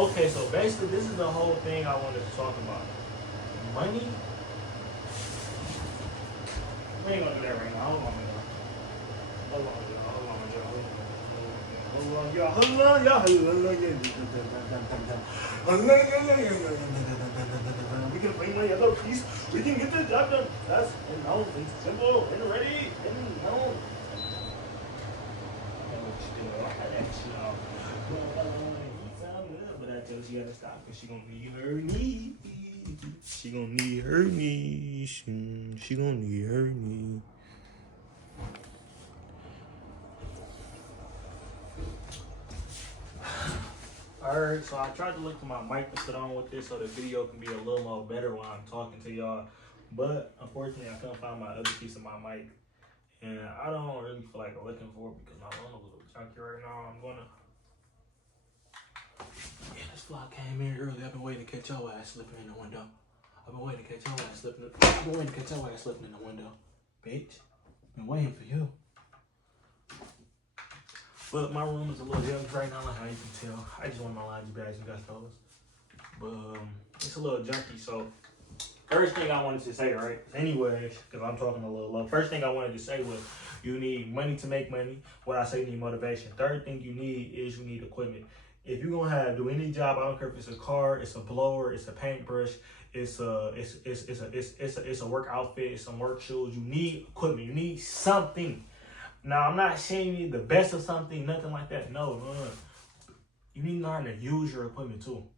Okay, so basically, this is the whole thing I wanted to talk about. Money. We ain't gonna do that right now. Hold on, y'all. Hold on, y'all. Hold on, y'all. Hold on, y'all. Hold on, y'all. We can bring my yellow piece. We can get the job done. That's and known and simple and ready and known. But I tell her she gotta stop because she gonna need her knee. She gonna need her knee. She gonna need her knee. Alright, so I tried to look for my mic to put on with this so the video can be a little more better while I'm talking to y'all. But unfortunately, I couldn't find my other piece of my mic. And I don't really feel like looking for it because my phone is a little junky right now. I'm gonna. Yeah, this fly came in early. I've been waiting to catch your ass slipping in the window. I've been waiting to catch your ass slipping. I've been waiting to catch your ass slipping in the window, bitch. Been waiting for you. But my room is a little junky right now, like how you can tell. I just want my laundry bags and got those. But it's a little junky, so first thing I wanted to say, right? Anyways, because I'm talking a little low. First thing I wanted to say was you need money to make money. What I say, you need motivation. Third thing you need is you need equipment. If you're gonna do any job, I don't care if it's a car, it's a blower, it's a paintbrush, it's a work outfit, it's some work shoes. You need equipment. You need something. Now I'm not saying you need the best of something, nothing like that. No. You need to learn to use your equipment too.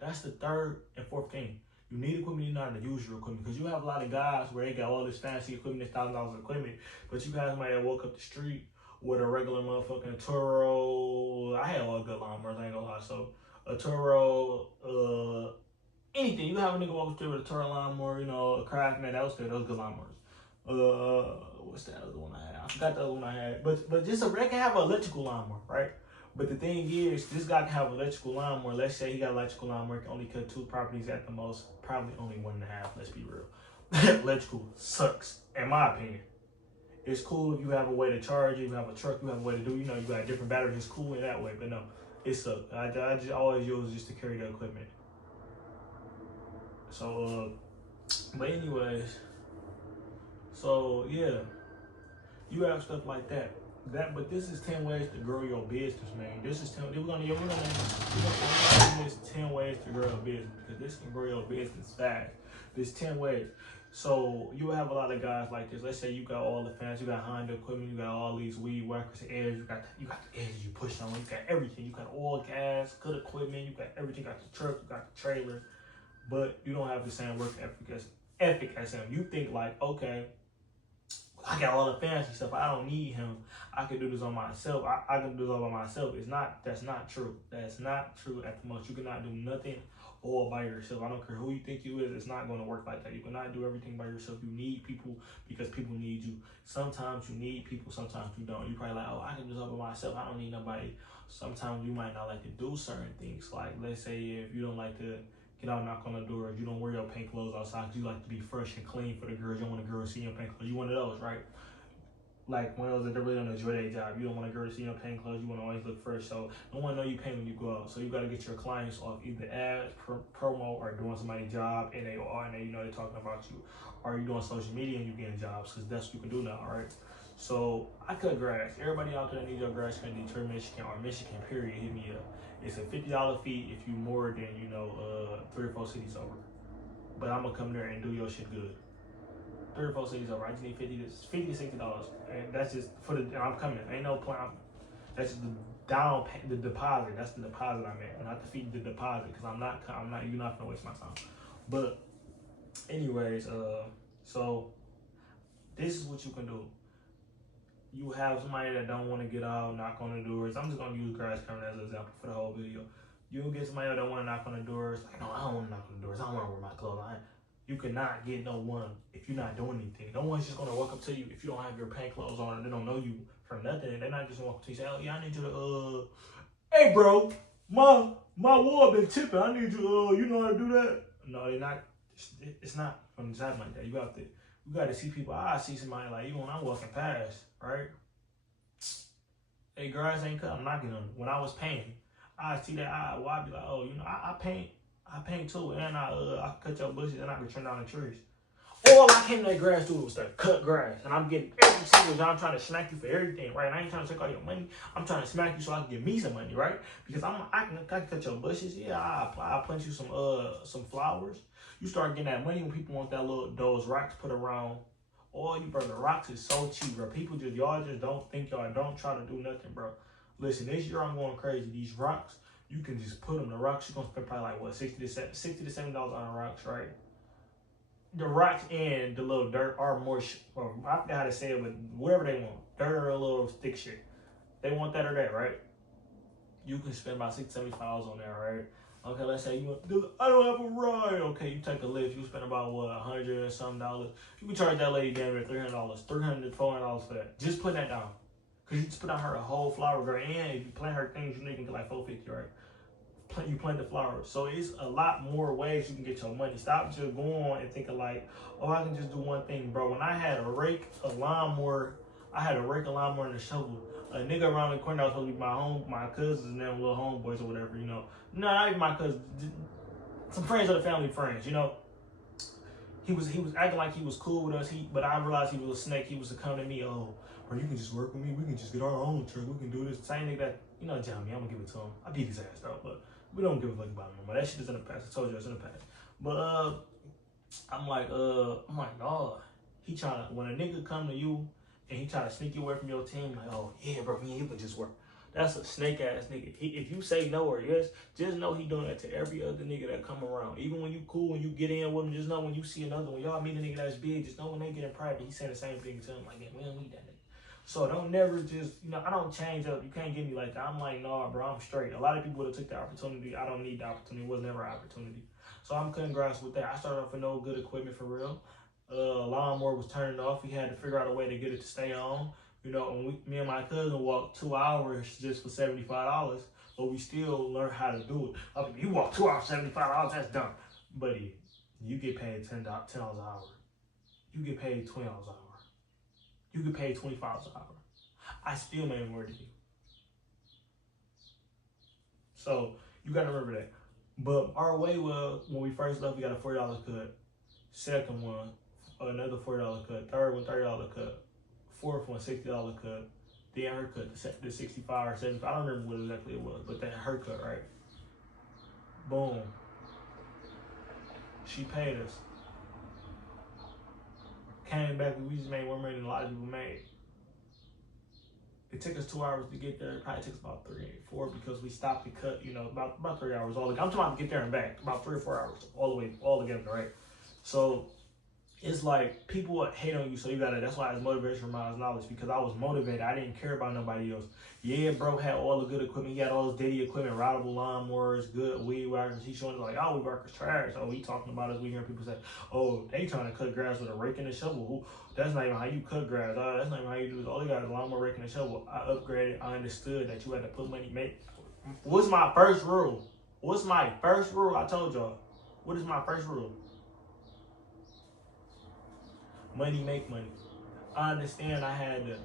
That's the third and fourth thing. You need equipment, you know how to use your equipment. Because you have a lot of guys where they got all this fancy equipment, this $1,000 equipment, but you guys might have woke up the street with a regular motherfucking Turo. I had all good lawnmowers, I ain't gonna lie. So a Turo, anything. You have a nigga walk the street with a Turo lawnmower, you know, a Craftsman, that was good lawnmowers. What's that other one I had? I forgot the other one I had. But just they can have an electrical lawnmower, right? But the thing is, this guy can have an electrical lawnmower. Let's say he got an electrical lawnmower, can only cut 2 properties at the most, probably only 1.5. Let's be real. Electrical sucks, in my opinion. It's cool if you have a way to charge it, you have a truck, you have a way to do, you know, you got different batteries. It's cool in that way, but no, it sucks. I just always use just to carry the equipment. So, but anyways, so yeah, you have stuff like that. But this is 10 ways to grow your business, man. This is 10. We're gonna do this 10 ways to grow your business because this can grow your business fast. There's 10 ways. So you have a lot of guys like this. Let's say you got all the fans, you got Honda equipment, you got all these weed whackers, edge, you got the edges you push on, you got everything. You got oil, gas, good equipment, you got everything. You got the truck, you got the trailer, but you don't have the same work ethic as him. You think like, okay, I got all the fancy stuff. I don't need him. I can do this on myself. I can do this all by myself. That's not true. That's not true at the most. You cannot do nothing all by yourself. I don't care who you think you is. It's not going to work like that. You cannot do everything by yourself. You need people because people need you. Sometimes you need people. Sometimes you don't. You probably like, oh, I can do this all by myself. I don't need nobody. Sometimes you might not like to do certain things. Like, let's say if you don't like to get out, knock on the door. You don't wear your paint clothes outside. You like to be fresh and clean for the girls. You don't want a girl to see your paint clothes. You one of those, right? Like one of those that really don't enjoy their job. You don't want a girl to see your paint clothes. You want to always look fresh. So no one know you paint when you go out. So you got to get your clients off either ads, promo, or doing somebody's job, and they you know they're talking about you. Or you doing social media and you getting jobs because that's what you can do now, all right? So I cut grass. Everybody out there that needs your grass can Detroit, Michigan, or Michigan, period, hit me up. It's a $50 fee if you more than, 3 or 4 cities over. But I'm going to come there and do your shit good. 3 or 4 cities over. I just need $50 to $60. And that's just for the, I'm coming. Ain't no point. That's just the deposit. That's the deposit I'm at. Not the fee, the deposit. Because you're not going to waste my time. But anyways, so this is what you can do. You have somebody that don't want to get out, knock on the doors. I'm just going to use grass cutting as an example for the whole video. You'll get somebody that don't want to knock on the doors. Like, no, I don't want to knock on the doors. I don't want to wear my clothes. You cannot get no one if you're not doing anything. No one's just going to walk up to you if you don't have your paint clothes on and they don't know you from nothing. They're not just going to walk up to you and say, oh, yeah, I need you to, hey, bro, my wall been tipping. I need you, you know how to do that? No, they're not. It's not from the side like that. You got to see people. I see somebody like, even when I'm walking past, right? Hey, grass ain't cut. I'm not getting them. When I was painting, I see that. I be like, oh, you know, I paint too, and I cut your bushes and I can trim down the trees. All I came to that grass do was to cut grass, and I'm getting every single time. I'm trying to smack you for everything, right? I ain't trying to take all your money. I'm trying to smack you so I can get me some money, right? Because I can cut your bushes. Yeah, I plant you some flowers. You start getting that money when people want those rocks put around. Oh, you bro, the rocks is so cheap, bro. Y'all just don't think y'all don't try to do nothing, bro. Listen, this year I'm going crazy. These rocks, you can just put them. The rocks, you're gonna spend probably like what, $60 to $70 on the rocks, right? The rocks and the little dirt are more, I forgot how to say it, but whatever they want, dirt or a little thick shit. They want that or that, right? You can spend about $60 to $70 on that, right? Okay, let's say I don't have a ride. Okay, you take a lift, you spend about what, $100 and some dollars. You can charge that lady damn near $300, $300 to $400 for that. Just put that down, cause you just put out her a whole flower girl, and if you plant her things, you can get like $450, right? You plant the flowers. So it's a lot more ways you can get your money. Stop just going and thinking like, oh, I can just do one thing, bro. When I had a rake, a lawnmower, and a shovel. A nigga around the corner that was supposed to be my cousins and them little homeboys or whatever, you know. No, not even my cousins. Some friends of the family friends, you know. He was acting like he was cool with us. But I realized he was a snake. He was to come to me, oh, bro, you can just work with me. We can just get our own truck. We can do this. Same nigga that, you know, tell me, I'm gonna give it to him. I beat his ass though, but we don't give a fuck about him no more. That shit is in the past. I told you it's in the past. But I'm like, nah. He trying to, when a nigga come to you and he try to sneak you away from your team, like, oh yeah, bro, me and you can just work. That's a snake ass nigga. If you say no or yes, just know he doing that to every other nigga that come around. Even when you cool and you get in with him, just know when you see another one, y'all meet a nigga that's big, just know when they get in private, he saying the same thing to him, like, man, we don't need that nigga. So don't never just, you know, I don't change up. You can't get me like that. I'm like, nah, bro, I'm straight. A lot of people would have took the opportunity. I don't need the opportunity. It was never an opportunity. So I'm cutting grass with that. I started off with no good equipment for real. Lawnmower was turning off. We had to figure out a way to get it to stay on. You know, and me and my cousin walked 2 hours just for $75, but we still learned how to do it. I mean, you walk 2 hours, $75, that's dumb. Buddy, you get paid $10 an hour. You get paid $20 an hour. You get paid $25 an hour. I still made more than you. So you gotta remember that. But our way was, when we first left, we got a $40 cut. Second one, another $40 cut. Third one, $30 cut. Fourth one, $60 cut. Then her cut, the 65 or 75. I don't remember what exactly it was, but then her cut, right? Boom. She paid us. Came back, we just made more money than a lot of people made. It took us 2 hours to get there. It probably took us about 3 or 4 because we stopped the cut, you know, about 3 hours all the way. I'm talking about to get there and back, about 3 or 4 hours all together, right? So it's like people would hate on you, so you gotta, that's why it's motivation minus knowledge, because I was motivated. I didn't care about nobody else. Yeah, bro had all the good equipment. He had all his Diddy equipment, rideable lawnmowers, good weed whackers. He showing like, oh, weed whackers trash. Oh, he talking about us. We hearing people say, oh, they trying to cut grass with a rake and a shovel. That's not even how you cut grass. That's not even how you do this. All they got is a lawnmower, rake, and a shovel. I upgraded. I understood that you had to put money. What's my first rule? What's my first rule? I told y'all. What is my first rule? Money make money. I understand I had to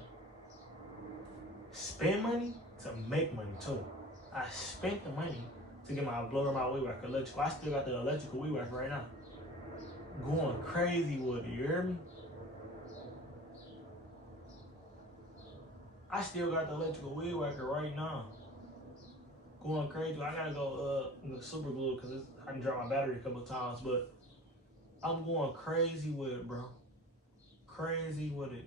spend money to make money too. I spent the money to get my blower, my weed whacker, electrical. I still got the electrical weed whacker right now. Going crazy with it, you hear me? I still got the electrical weed whacker right now. Going crazy. I gotta go super glue because I can drop my battery a couple of times, but I'm going crazy with it, bro. Crazy with it.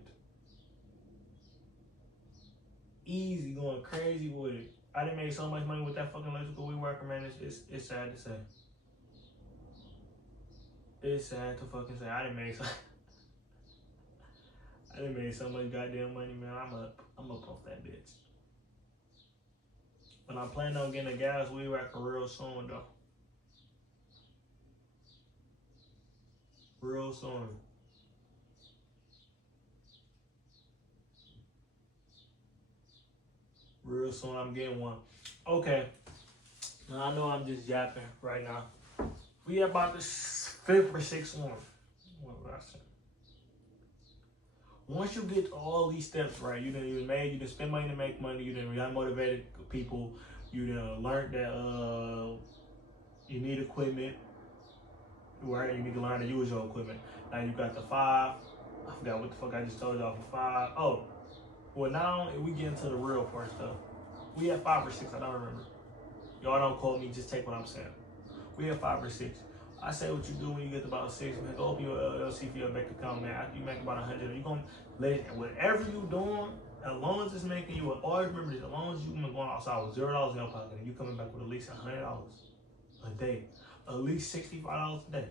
Easy, going crazy with it. I done made so much money with that fucking electrical weed whacker, man. It's sad to say. It's sad to fucking say. I done made so much goddamn money, man. I'm up off that bitch. But I'm planning on getting a gas weed whacker real soon, though. Real soon. Real soon, I'm getting one. Okay. Now, I know I'm just yapping right now. We about the 5th or 6th one. What would I say? Once you get all these steps right, you done spend money to make money, you done got motivated people, You done learned that you need equipment, right? You need to learn to use your equipment. Now you got the 5. I forgot what the fuck I just told y'all for 5. Oh, well now we get into the real part stuff. We had 5 or 6. I don't remember. Y'all don't quote me. Just take what I'm saying. We have 5 or 6. I say what you do when you get to about 6, man. Go open your LLC for your bank account, man. After you make about 100, you gonna let it, whatever you doing, as long as it's making you, always remember this, as long as you been going outside with $0 in your pocket and you coming back with at least $100 a day, at least $65 a day,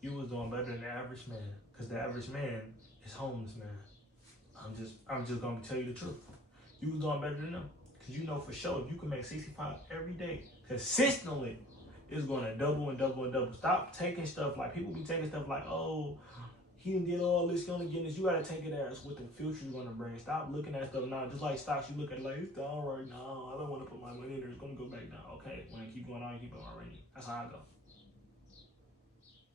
you was doing better than the average man. Cause the average man is homeless, man. I'm just gonna tell you the truth. You was doing better than them. Cause you know for sure if you can make 65 every day consistently, it's gonna double and double and double. Stop taking stuff like people be taking stuff like, oh, he didn't get all this, he only getting this. You gotta take it as what the future is gonna bring. Stop looking at stuff now. Just like stocks, you look at it like it's down right now. I don't want to put my money in there. It's gonna go back down. Okay, when it keep going on, keep going right. That's how I go.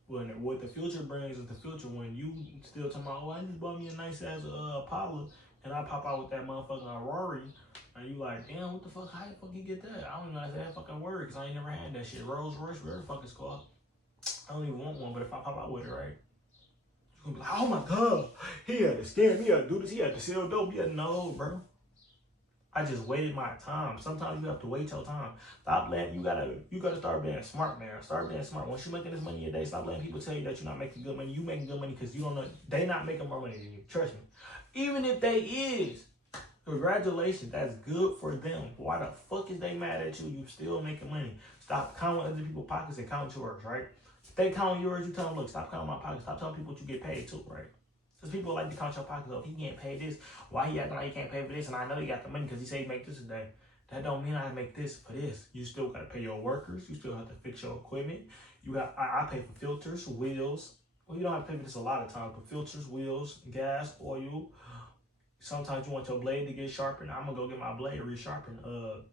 When what the future brings is the future. When you still talking about, oh, I just bought me a nice ass Apollo, and I pop out with that motherfucking Rari, and you like, damn, what the fuck? How the fuck you get that? I don't even know how that fucking word, cause I ain't never had that shit. Rolls Royce, whatever the fuck it's called. I don't even want one, but if I pop out with it, right? You're gonna be like, oh my god, he had to scam me, he had to do this, he had to sell dope, he had to no, bro. I just waited my time. Sometimes you have to wait your time. Stop letting, you gotta start being smart, man. Start being smart. Once you're making this money a day, stop letting people tell you that you're not making good money. You making good money because you don't know, they not making more money than you. Trust me. Even if they is, congratulations, that's good for them. Why the fuck is they mad at you? You still making money. Stop counting other people's pockets and count yours, right? If they count yours, you tell them, look, stop counting my pockets. Stop telling people what you get paid too, right? Because people like to count your pockets up. He can't pay this. Why he acting like he can't pay for this? And I know he got the money because he said he make this a day. That don't mean I make this for this. You still got to pay your workers. You still have to fix your equipment. You got I pay for filters, wheels. Well, you don't have to pay for this a lot of times, but filters, wheels, gas, oil. Sometimes you want your blade to get sharpened. I'm gonna go get my blade resharpened. I'm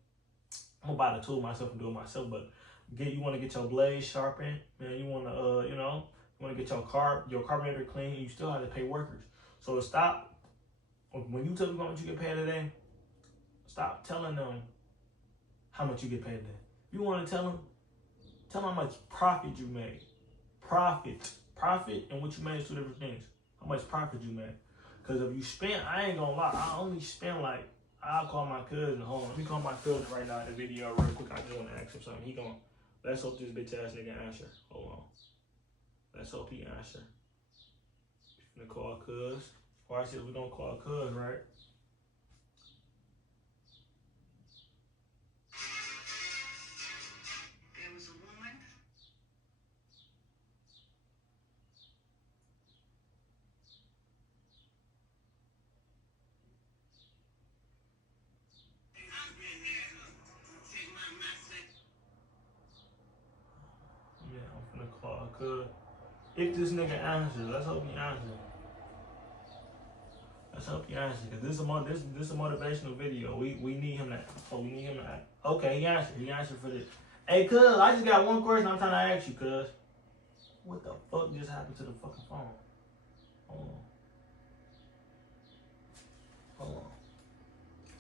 gonna buy the tool myself and do it myself. But you want to get your blade sharpened, man. You want to you want to get your carburetor clean. You still have to pay workers. So stop when you tell people how much you get paid a day. Stop telling them how much you get paid a day. If you want to tell them how much profit you made. Profit and what you made is two different things. How much profit you made. Because if you spend, I ain't gonna lie, I only spend like, I'll call my cousin. Hold on, let me call my cousin right now in the video real quick. I just want to ask him something. He gonna, let's hope this bitch ass nigga answer. Hold on. Let's hope he answer. We finna call cuz. Why I said we gonna call cuz, right? There was a woman. Yeah, I'm finna call cuz. If this nigga answers, let's hope he answers. Let's hope he answers, because this is a motivational video. We need him to, we need him to, okay, he answered. He answered for this. Hey, cuz, I just got one question I'm trying to ask you, cuz. What the fuck just happened to the fucking phone? Hold on.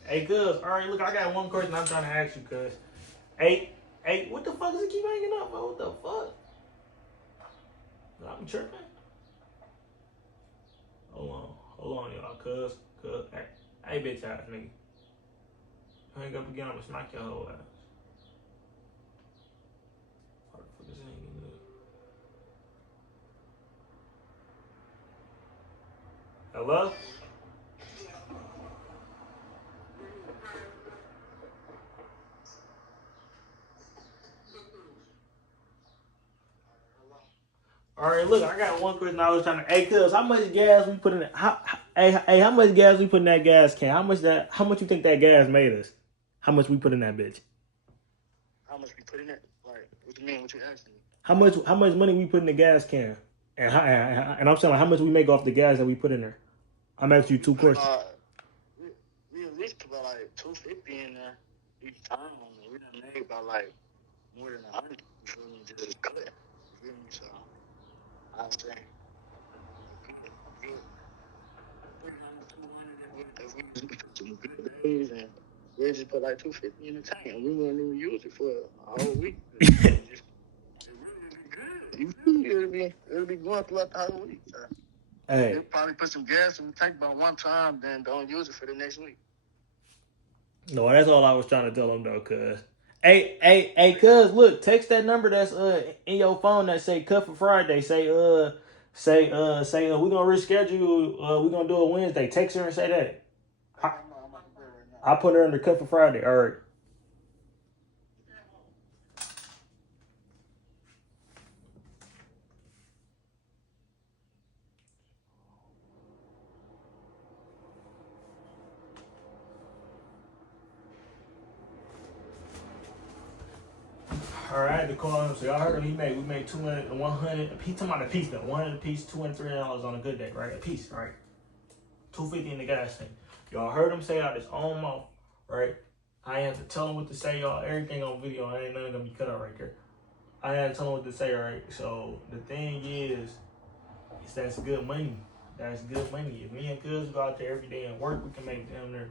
Hey, cuz, alright, look, I got one question I'm trying to ask you, cuz. Hey, what the fuck does it keep hanging up, bro? What the fuck? I'm tripping. Hold on, y'all, cuz. Hey, bitch ass nigga. Hang up again, I'm gonna smack your whole ass. How the fuck is hanging up? Hello? All right, look, I got one question I was trying to. Hey, cuz, how much gas we put in it? How much gas we put in that gas can? How much you think that gas made us? How much we put in that bitch? How much we put in it? Like, what you mean? What you asking me? How much money we put in the gas can? And I'm saying like, how much we make off the gas that we put in there? I'm asking you two questions. We at least put about like 250 in there each time. We done made about like more than 100. You feel me? Just cut. You feel me? So I say good. 200 if we put some good days and We just put like 250 in the tank, and we wouldn't even use it for a whole week. It really be good. You feel me? It'll be going throughout the whole week. So. Hey, They'll probably put some gas in the tank about one time, then don't use it for the next week. no, that's all I was trying to tell them though, cuz. Hey, cuz, look, text that number that's in your phone that say cut for Friday. Say we're gonna reschedule. We're gonna do it Wednesday. Text her and say that. I put her under cut for Friday. All right. All right, the call him. So y'all heard him. We made 200, 100. He talking about a piece though. 100 a piece, $203 on a good day, right? A piece, right? 250 in the gas tank. Y'all heard him say out his own mouth, right? I had to tell him what to say, y'all. Everything on video, ain't nothing gonna be cut out right there. I had to tell him what to say, right? So the thing is that's good money. That's good money. If me and Cuz go out there every day and work, we can make damn near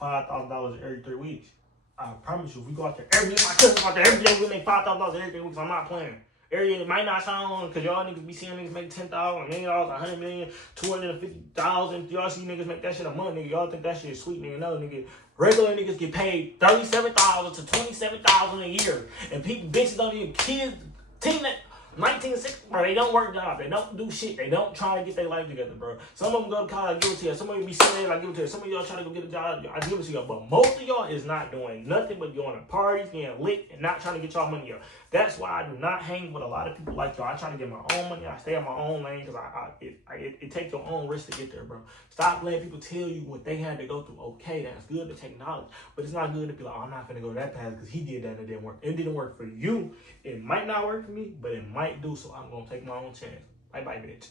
$5,000 every 3 weeks. I promise you, if we go out there every day, my cousin go out there every day, we make $5,000 every 3 weeks. I'm not playing. Area it might not sound because y'all niggas be seeing niggas make $10,000, $1 million, $100 million, $250,000. Y'all see niggas make that shit a month, nigga. Y'all think that shit is sweet, nigga. No, nigga. Regular niggas get paid $37,000 to $27,000 a year, and people bitches don't even kids, teen that 1960, bro. They don't work jobs. They don't do shit. They don't try to get their life together, bro. Some of them go to college, I give it to you. Some of you be sitting there, I give it to you. Some of y'all try to go get a job, I give it to you. But most of y'all is not doing nothing but going to parties, getting lit, and not trying to get y'all money up. That's why I do not hang with a lot of people like y'all. I try to get my own money. I stay in my own lane because it takes your own risk to get there, bro. Stop letting people tell you what they had to go through. Okay, that's good to take knowledge, but it's not good to be like, oh, I'm not going to go that path because he did that and it didn't work. It didn't work for you. It might not work for me, but it might do, so I'm going to take my own chance. Bye-bye, bitch.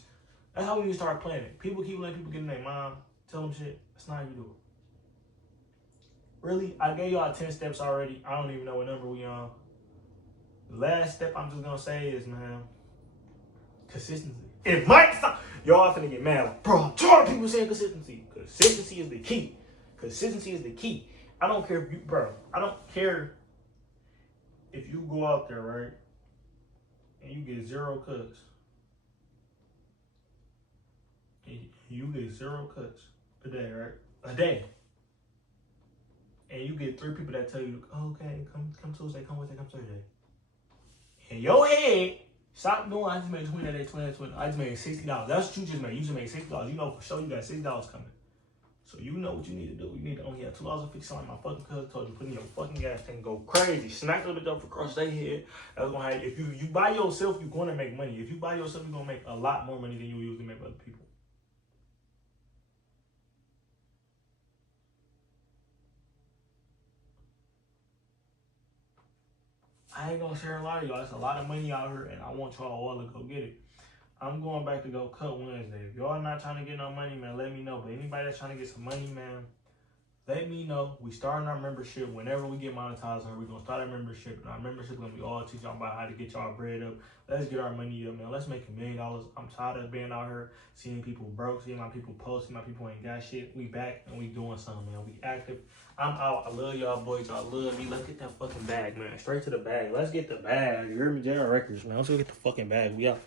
That's how we need to start planning. People keep letting people get in their mind, tell them shit. That's not how you do it. Really, I gave y'all 10 steps already. I don't even know what number we on. The last step I'm just gonna say is, man, consistency. It might sound, y'all finna get mad. Like, bro, I'm tired of people saying consistency. Consistency is the key. Consistency is the key. I don't care if you, bro, I don't care if you go out there, right, and you get 0 cuts. And you get 0 cuts a day, right? A day. And you get 3 people that tell you, oh, okay, come Tuesday, come Wednesday, come Thursday. In your head, stop doing, I just made 20 that day, 20 that 20. I just made $60. That's what you just made. You just made $60. You know for sure you got $60 coming. So you know what you need to do. You need to only have $2.50 like my fucking cousin told you. Put in your fucking gas tank, go crazy. Smack a little bit up across their head. That's gonna have, if you buy yourself, you're gonna make money. If you buy yourself, you're gonna make a lot more money than you usually make with other people. I ain't gonna share a lot of y'all. It's a lot of money out here, and I want y'all all to go get it. I'm going back to go cut Wednesday. If y'all not trying to get no money, man, let me know. But anybody that's trying to get some money, man, let me know. We starting our membership. Whenever we get monetized, we're going to start our membership. And our membership is going to be all teach y'all about how to get y'all bread up. Let's get our money up, man. Let's make $1 million. I'm tired of being out here, seeing people broke, seeing my people post, seeing my people ain't got shit. We back and we doing something, man. We active. I'm out. I love y'all boys. Y'all love me. Let's get that fucking bag, man. Straight to the bag. Let's get the bag. You heard me, General Records, man. Let's go get the fucking bag. We out.